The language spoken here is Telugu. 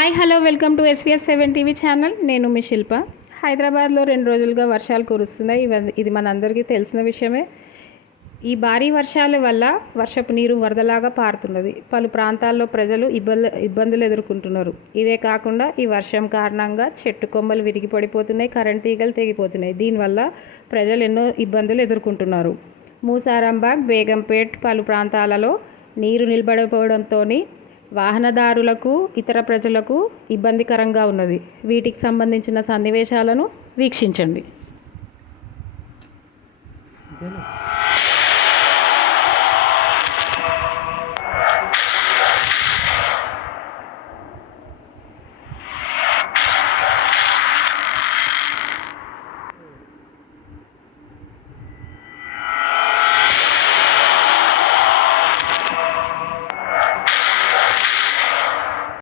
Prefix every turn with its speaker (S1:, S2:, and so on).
S1: Hi hello welcome to SVS seven TV channel. నేను మీ శిల్ప. హైదరాబాద్లో రెండు రోజులుగా వర్షాలు కురుస్తున్నాయి. ఇది మనందరికీ తెలిసిన విషయమే. ఈ భారీ వర్షాల వల్ల వర్షపు నీరు వరదలాగా పారుతున్నది. పలు ప్రాంతాల్లో ప్రజలు ఇబ్బంది ఇబ్బందులు ఎదుర్కొంటున్నారు. ఇదే కాకుండా ఈ వర్షం కారణంగా చెట్టు కొమ్మలు విరిగి పడిపోతున్నాయి కరెంట్ తీగలు తెగిపోతున్నాయి. దీనివల్ల ప్రజలు ఎన్నో ఇబ్బందులు ఎదుర్కొంటున్నారు. మూసారాంబాగ్ బేగంపేట్ పలు ప్రాంతాలలో నీరు నిలబడిపోవడంతో వాహనదారులకు ఇతర ప్రజలకు ఇబ్బందికరంగా ఉన్నది. వీటికి సంబంధించిన సన్నివేశాలను వీక్షించండి.